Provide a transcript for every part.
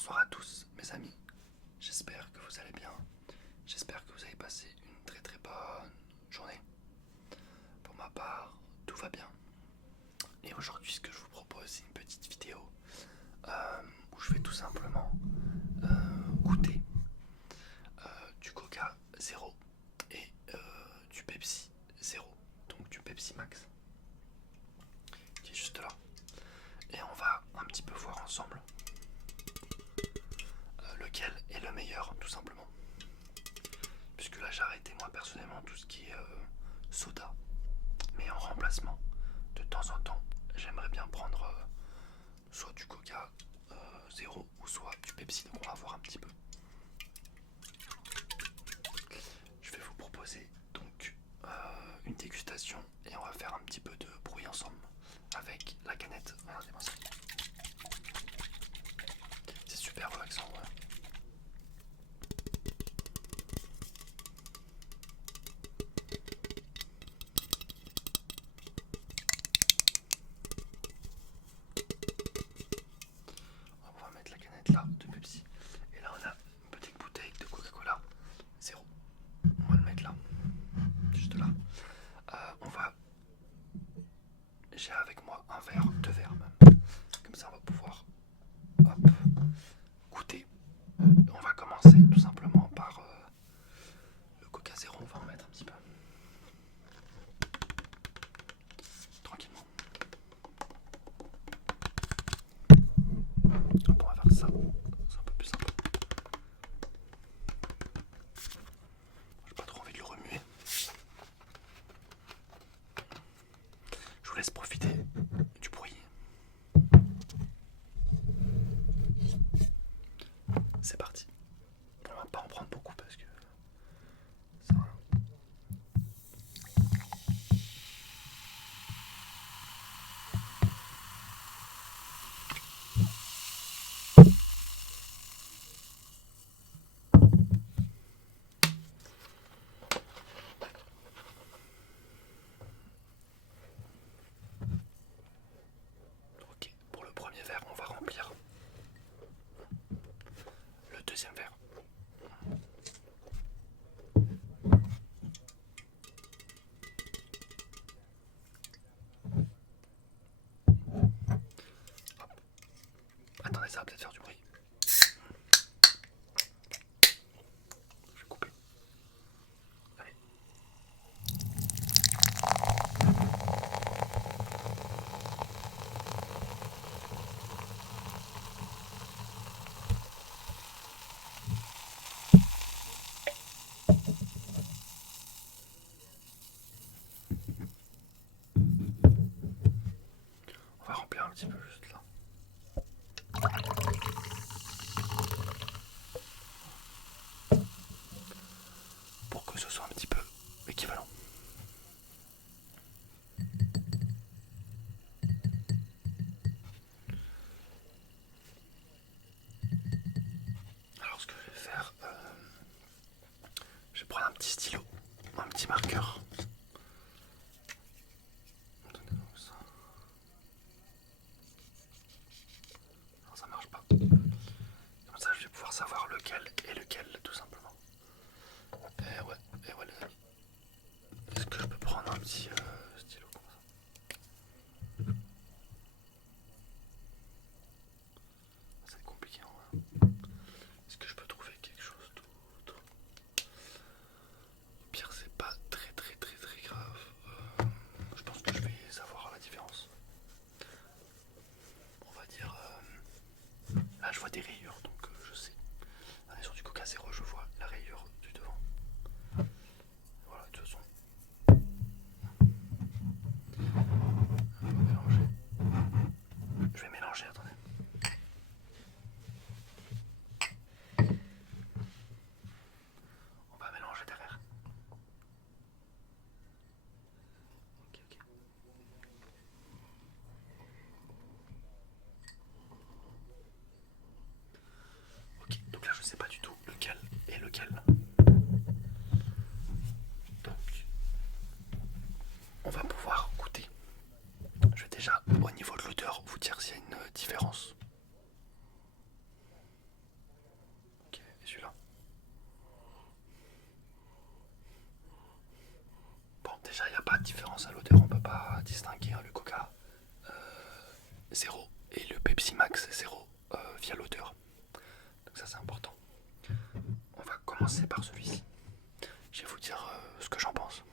Bonsoir à tous mes amis, j'espère que vous allez bien, j'espère que vous avez passé une très très bonne journée. Pour ma part, tout va bien. Et aujourd'hui ce que je vous propose c'est une petite vidéo où je vais tout simplement goûter du Coca Zéro et du Pepsi Zéro, donc du Pepsi Max, qui est juste là. Et on va un petit peu voir ensemble lequel est le meilleur tout simplement. Puisque là j'ai arrêté moi personnellement tout ce qui est soda. Mais en remplacement, de temps en temps, j'aimerais bien prendre soit du Coca Zéro ou soit du Pepsi. Donc on va voir un petit peu. Je vais vous proposer donc une dégustation et on va faire un petit peu de bruit ensemble avec la canette. Regardez-moi ça. C'est super relaxant. Ouais. On va mettre la canette là de Pepsi. Et là on a une petite bouteille de Coca-Cola Zéro. On va le mettre là, juste là. On va. J'ai avec moi un verre, deux verres même. Comme ça on va pouvoir hop, goûter. On va commencer tout simplement par le Coca Zéro. On va en mettre un petit peu. Tranquillement. Hop, on va faire ça. C'est un peu plus sympa. J'ai pas trop envie de le remuer. Je vous laisse profiter du bruit. C'est parti. On va pas en prendre beaucoup parce que ça. Ok, pour le premier verre, on va remplir le deuxième verre. Hop. Attendez, ça va peut-être faire du bruit. Je vais couper. Allez. On va remplir un petit peu juste là. Pour que ce soit un petit peu équivalent. Alors ce que je vais faire, je vais prendre un petit stylo, un petit marqueur. Attendez, comme ça. Non, ça marche pas. Comme ça je vais pouvoir savoir lequel est lequel tout simplement. Et ouais les amis. Est-ce que je peux prendre un petit stylo comme ça? Ça va être compliqué en vrai. Est-ce que je peux trouver quelque chose d'autre? Au pire c'est pas très très très très grave. Je pense que je vais savoir la différence. On va dire là je vois des rayures donc je sais. Allez, sur du Coca Zéro je vois la rayure du devant. Voilà, de toute façon. On va mélanger. Je vais mélanger, attendez. On va mélanger derrière. Ok, ok. pas de différence à l'odeur, on peut pas distinguer le Coca 0 et le Pepsi Max 0 via l'odeur. Donc ça c'est important. On va commencer par celui-ci. Je vais vous dire ce que j'en pense.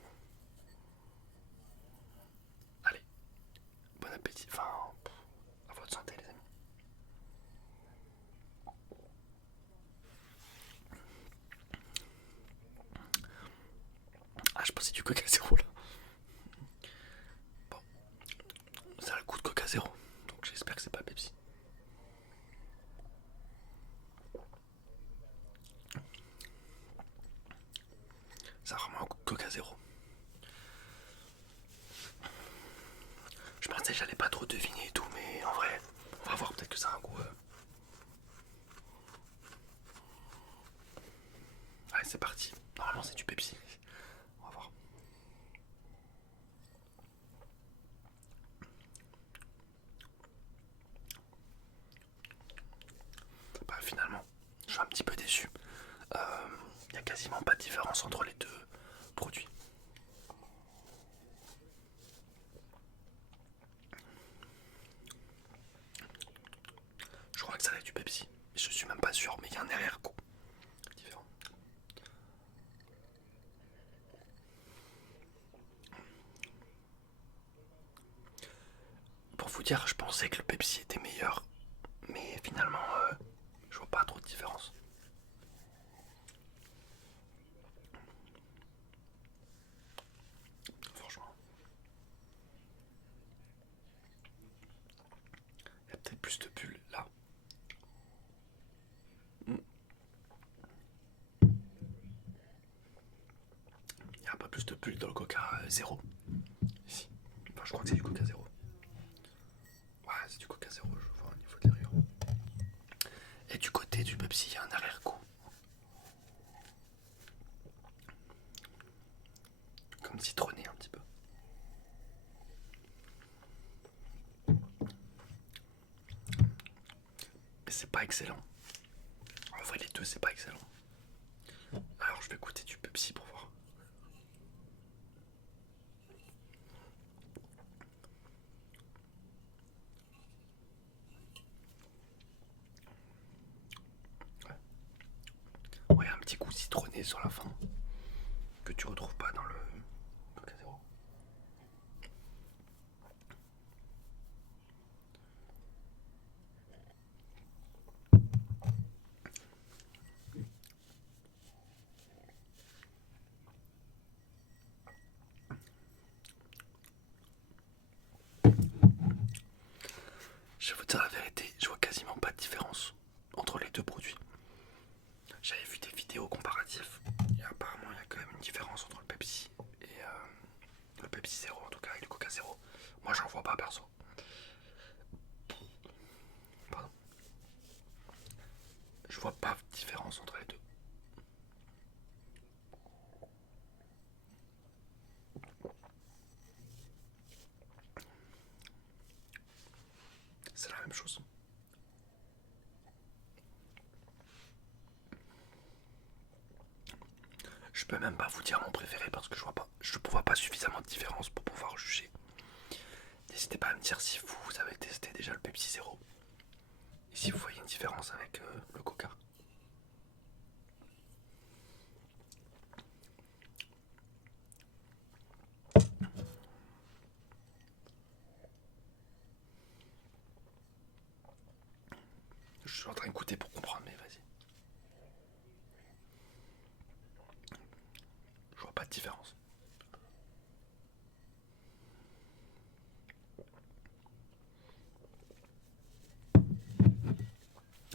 Allez, bon appétit, enfin, à votre santé les amis. Ah, je pensais du Coca 0 là. Bon, ça a le goût de Coca 0, donc j'espère que c'est pas Pepsi. Ça a vraiment un goût de Coca 0. Je pensais que j'allais pas trop deviner et tout, mais en vrai, on va voir, peut-être que ça a un goût. Allez, c'est parti. Normalement, c'est du Pepsi. On va voir. Bah, finalement, je suis un petit peu déçu. Il n'y a quasiment pas de différence entre les deux produits. Je crois que ça va être du Pepsi. Je suis même pas sûr, mais il y a un arrière-goût différent. Pour vous dire, je pensais que le Pepsi était meilleur, mais finalement, je vois pas trop de différence. Franchement, il y a peut-être plus de bulles là. Il y a un peu plus de bulles dans le Coca 0. Ici. Enfin, je crois que c'est du Coca 0. Ouais, c'est du Coca 0, je vois au niveau des rayures. Et du côté du Pepsi, il y a un arrière-goût. Comme citronné un petit peu. Mais c'est pas excellent. En vrai, les deux, c'est pas excellent. Alors, je vais goûter du Pepsi pour voir. Ouais, un petit goût citronné sur la fin. Que tu retrouves pas dans le Coca 0. Je vais vous dire la vérité, je vois quasiment pas de différence entre les deux produits. J'avais vu des vidéos comparatives et apparemment il y a quand même une différence entre le Pepsi et le Pepsi 0 en tout cas et le Coca 0. Moi j'en vois pas perso. Pardon. Je vois pas de différence entre les deux. C'est la même chose. Je peux même pas vous dire mon préféré parce que je vois pas suffisamment de différence pour pouvoir juger. N'hésitez pas à me dire si vous avez testé déjà le Pepsi 0 et si vous voyez une différence avec le Coca. Je suis en train de goûter pour comprendre, mais vas-y. Je vois pas de différence.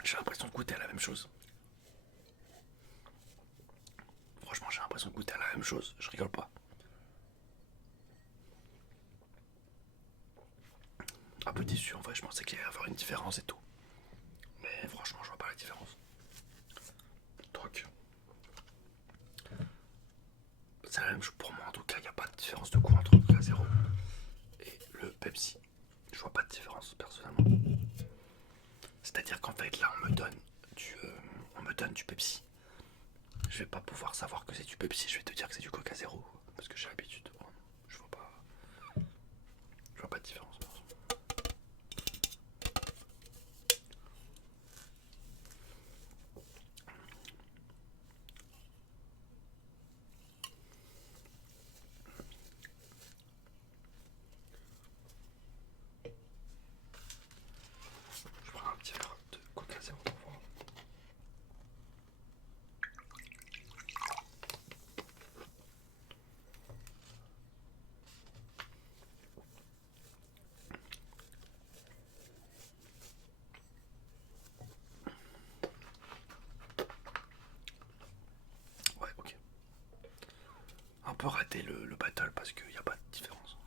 J'ai l'impression de goûter à la même chose. Franchement, j'ai l'impression de goûter à la même chose. Je rigole pas. Un peu déçu en vrai, je pensais qu'il allait y avoir une différence et tout. Mais franchement, je vois pas la différence. Donc, c'est la même chose pour moi en tout cas. Il n'y a pas de différence de goût entre le Coca 0 et le Pepsi. Je vois pas de différence personnellement. C'est-à-dire qu'en fait, là, on me donne du Pepsi. Je vais pas pouvoir savoir que c'est du Pepsi. Je vais te dire que c'est du Coca 0 parce que j'ai l'habitude. Je vois pas. pas de différence. Je prends un petit verre de Coca Zéro pour voir. Ouais, ok. Un peu raté le battle parce qu'il n'y a pas de différence.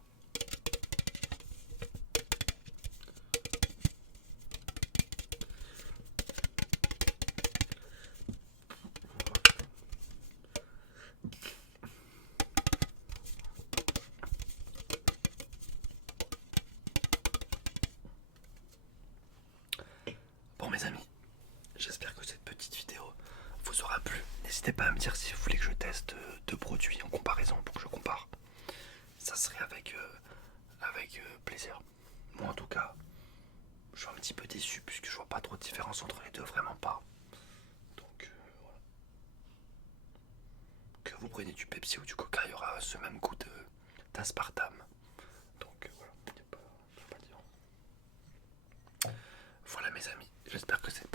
Bon mes amis, j'espère que cette petite vidéo vous aura plu. N'hésitez pas à me dire si vous voulez que je teste deux produits en comparaison pour que je compare. Ça serait avec plaisir. Moi en tout cas, je suis un petit peu déçu puisque je vois pas trop de différence entre les deux, vraiment pas. Donc voilà. Que vous preniez du Pepsi ou du Coca, il y aura ce même goût d'aspartame. Donc voilà, il n'y a pas de différence. Voilà mes amis, j'espère que cette